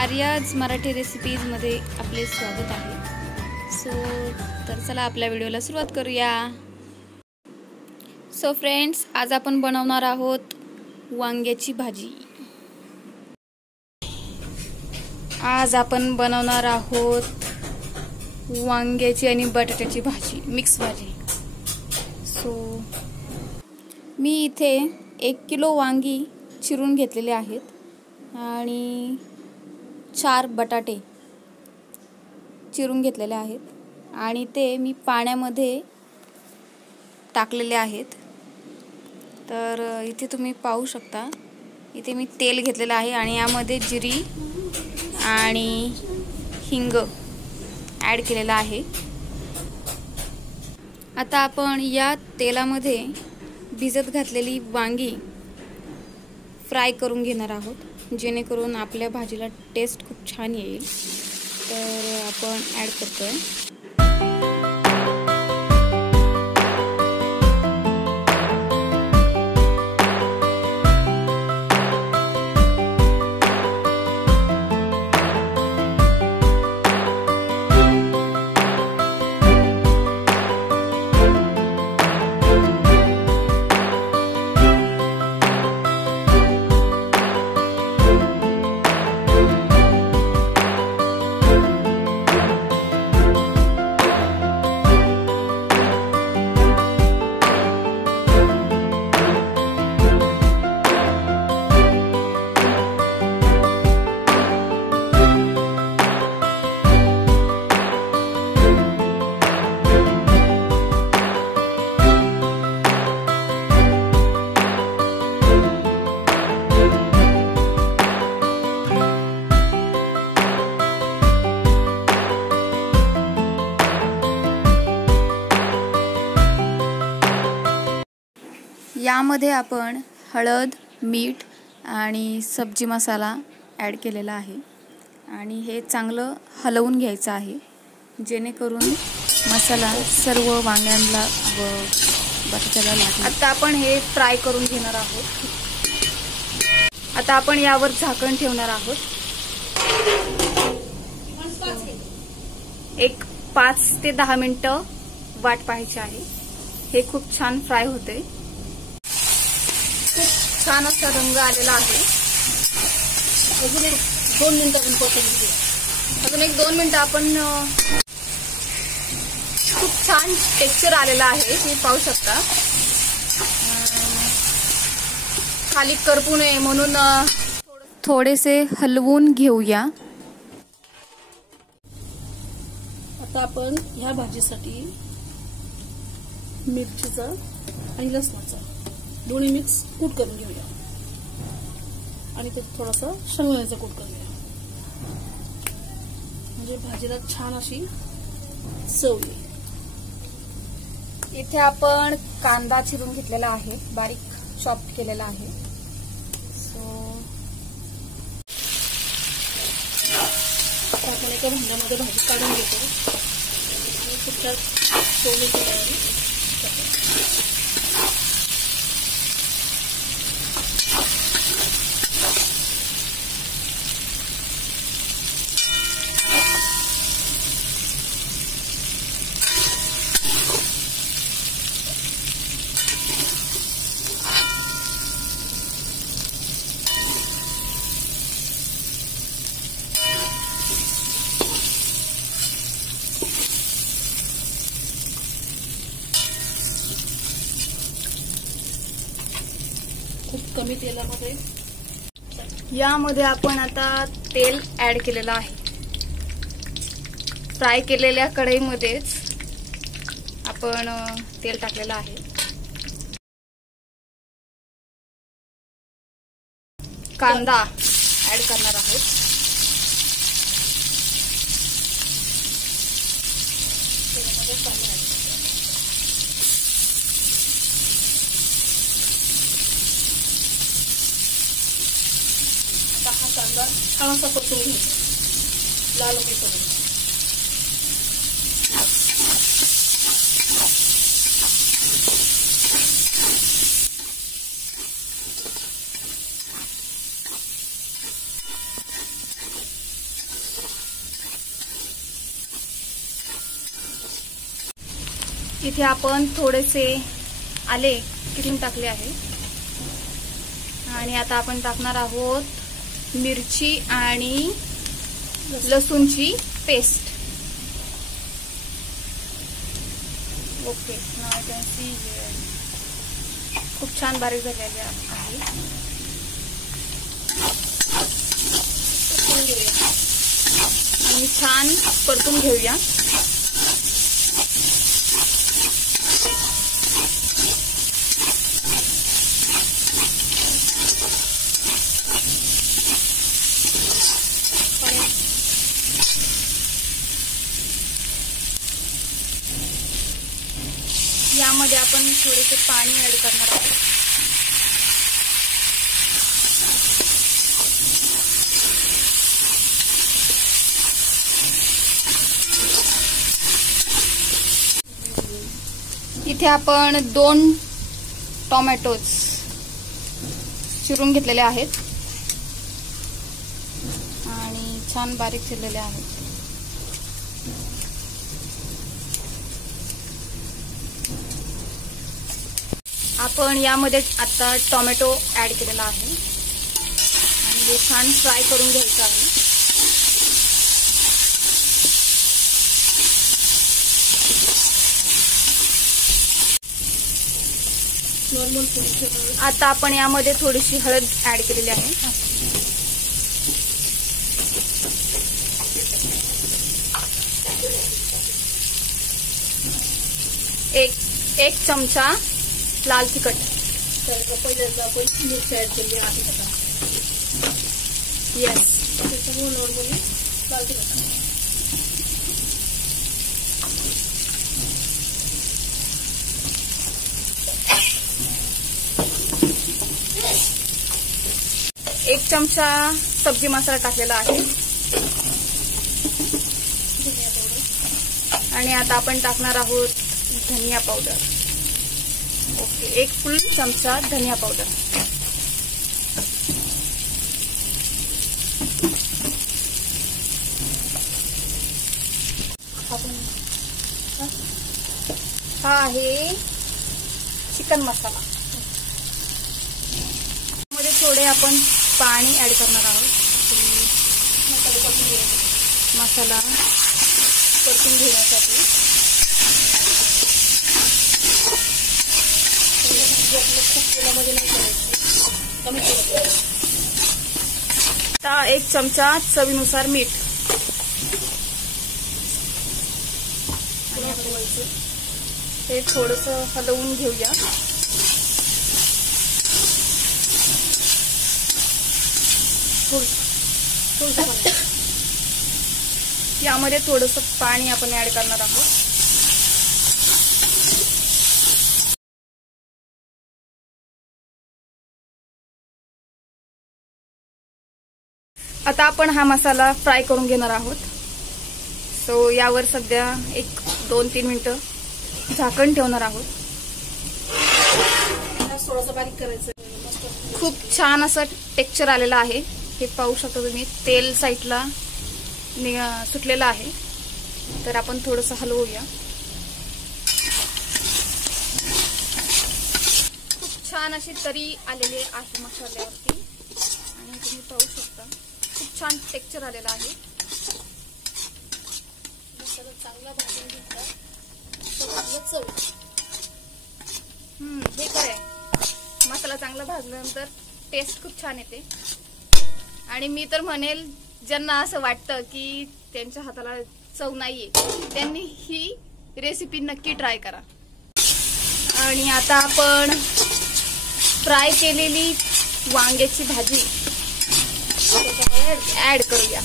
आर्याज मराठी रेसिपीजमध्ये आपले स्वागत आहे. तर चला आपल्या व्हिडिओला सुरुवात करूया. फ्रेंड्स, आज आपण बनवणार आहोत वांग्याची भाजी. आज आपण बनवणार आहोत वांग्याची आणि बटाट्याची भाजी, मिक्स भाजी. मी इथे 1 किलो वांगी चिरून घेतलेले आहेत आणि 4 बटाटे चिरून घेतलेले आहेत आणि ते मी पाण्यामध्ये टाकलेले आहेत. तर इथे तुम्ही पाहू शकता, इथे मी तेल घेतलेलं आहे आणि यामध्ये जिरी आणि हिंग ॲड केलेला आहे. आता आपण या तेलामध्ये भिजत घातलेली वांगी फ्राय करून घेणार आहोत, जेणेकरून आपल्या भाजीला टेस्ट खूप छान येईल. तर आपण ॲड करतोय. यामध्ये आपण हळद, मीठ आणि सब्जी मसाला ॲड केलेला आहे आणि हे चांगलं हलवून घ्यायचं आहे, जेणेकरून मसाला सर्व वांग्यांना व बटाट्याला लागेल. आता आपण हे फ्राय करून घेणार आहोत. आता आपण यावर झाकण ठेवणार आहोत. एक 5 ते 10 मिनिटं वाट पाहायची आहे. हे खूप छान फ्राय होते. छान असा रंग आलेला आहे. अजून एक 2 मिनिटं आपण परतून घेऊया. अजून एक 2 मिनिटं आपण खूप छान टेक्स्चर आलेला आहे, तुम्ही पाहू शकता. खाली करपू नये म्हणून थोडेसे हलवून घेऊया. आता आपण ह्या भाजीसाठी मिरचीचा आणि लसणाचा दोन्ही मिक्स कूट करून घेऊया आणि तो थोडासा शेंगदाण्याचा कूट करून घेऊया, म्हणजे भाजीला छान अशी चव येईल. इथे आपण कांदा चिरून घेतलेला आहे, बारीक चॉप केलेला आहे. आपण एका भांड्यामध्ये भाजी काढून घेतो आणि पुढच्या फोडणीची तयारी करतो. खूप कमी तेलामध्ये यामध्ये आपण आता तेल ऍड केलेलं आहे. फ्राय केलेल्या कढईमध्येच आपण तेल टाकलेलं आहे. कांदा ऍड करणार आहोत. हा कांदा छान असा परतून घ्यायचा, लाल होईपर्यंत. इथे आपण थोडेसे आले किसून टाकले आहे आणि आता आपण टाकणार आहोत मिरची आणि लसूणची paste. Okay, now I can see खूप छान बारीक झालेले आहे. आणि छान परतून घेऊया. यामध्ये आपण थोडेसे पाणी ऍड करणार आहोत. इथे आपण 2 टोमॅटोज चिरून घेतलेले आहेत आणि छान बारीक चिरलेले आहेत. आपण यामध्ये आता टोमॅटो ऍड केलेला आहे आणि हे छान फ्राय करून घ्यायचं आहे. आता आपण यामध्ये थोडीशी हळद ऍड केलेली आहे. एक चमचा लाल तिखट. पहिल्यांदा आपण मिरची ऍड केली आहे आता. येस, त्याच्यामुळे नॉर्मली लाल तिखट. एक चमचा सब्जी मसाला टाकलेला आहे आणि आता आपण टाकणार आहोत धनिया पावडर. ओके, 1 फुल चमचा धनिया पावडर. हा आहे चिकन मसाला. मध्ये थोडे आपण पाणी ऍड करणार आहोत. मसाला परतून घेण्यासाठी. आता 1 चमचा चवीनुसार मीठ. हे थोडंसं हलवून घेऊया. यामध्ये थोडंसं पाणी आपण ऍड करणार आहोत. आता आपण हा मसाला फ्राय करून घेणार आहोत. सो यावर सध्या 1-2-3 मिनिटं झाकण ठेवणार आहोत. थोडंसं बारीक करायचं. खूप छान असं टेक्स्चर आलेलं आहे. हे पाहू शकता तुम्ही, तेल साईडला सुटलेलं आहे. तर आपण थोडंसं हलवूया. खूप छान अशी तरी आलेली आहे मसाल्यावरती आणि तुम्ही पाहू शकता खूप छान टेक्स्चर आलेलं आहे. मसाला चांगला भाजून घेतला. हे काय, मसाला चांगला भाजल्यानंतर टेस्ट खूप छान येते. आणि मी तर म्हणेल, ज्यांना असं वाटतं की त्यांच्या हाताला चव नाहीये, त्यांनी ही रेसिपी नक्की ट्राय करा. आणि आता आपण फ्राय केलेली वांग्याची भाजी ऍड करूया.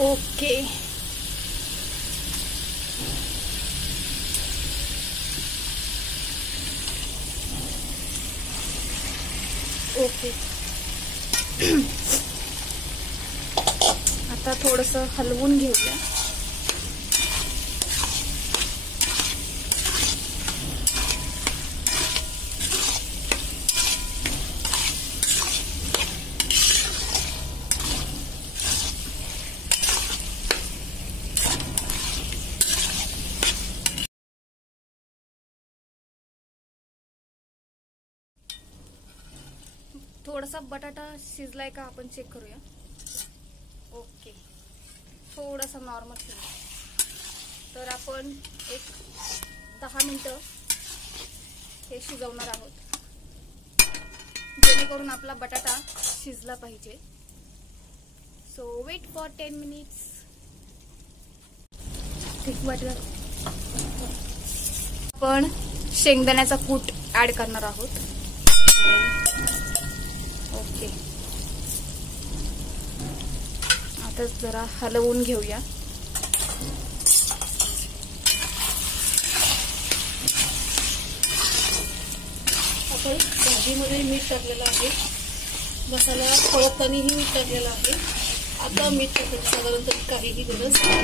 Okay, okay. आता थोडंसं हलवून घेऊया. थोडासा बटाटा शिजलाय का आपण चेक करूया. ओके, थोडासा नॉर्मल शिजला. तर आपण एक 10 मिनिटं हे शिजवणार आहोत, जेणेकरून आपला बटाटा शिजला पाहिजे. So wait for 10 minutes. ठीक वाटलं. आपण शेंगदाण्याचा कूट ऍड करणार आहोत. ओके, आता जरा हलवून घेऊया. आपण भाजीमध्ये मीठ टाकलेलं आहे, मसाला परततानाही मीठ टाकलेला आहे. आता मीठ टाकायची साधारणतः काहीही गरज नाही.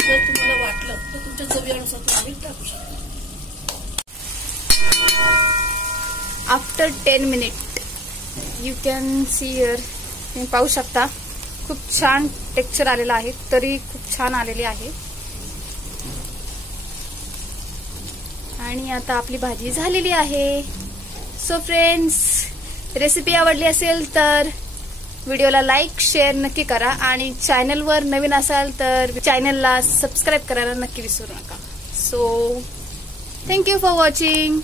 जर तुम्हाला वाटलं तर तुमच्या चवीनुसार तुम्ही मीठ टाकू शकता. After 10 minute you can see here. तुम्ही पाहू शकता खूप छान टेक्स्चर आलेलं आहे, तरी खूप छान आलेली आहे. आणि आता आपली भाजी झालेली आहे. सो फ्रेंड्स, रेसिपी आवडली असेल तर व्हिडिओला लाईक शेअर नक्की करा आणि चॅनलवर नवीन असाल तर चॅनलला सबस्क्राईब करायला नक्की विसरू नका. So thank you for watching.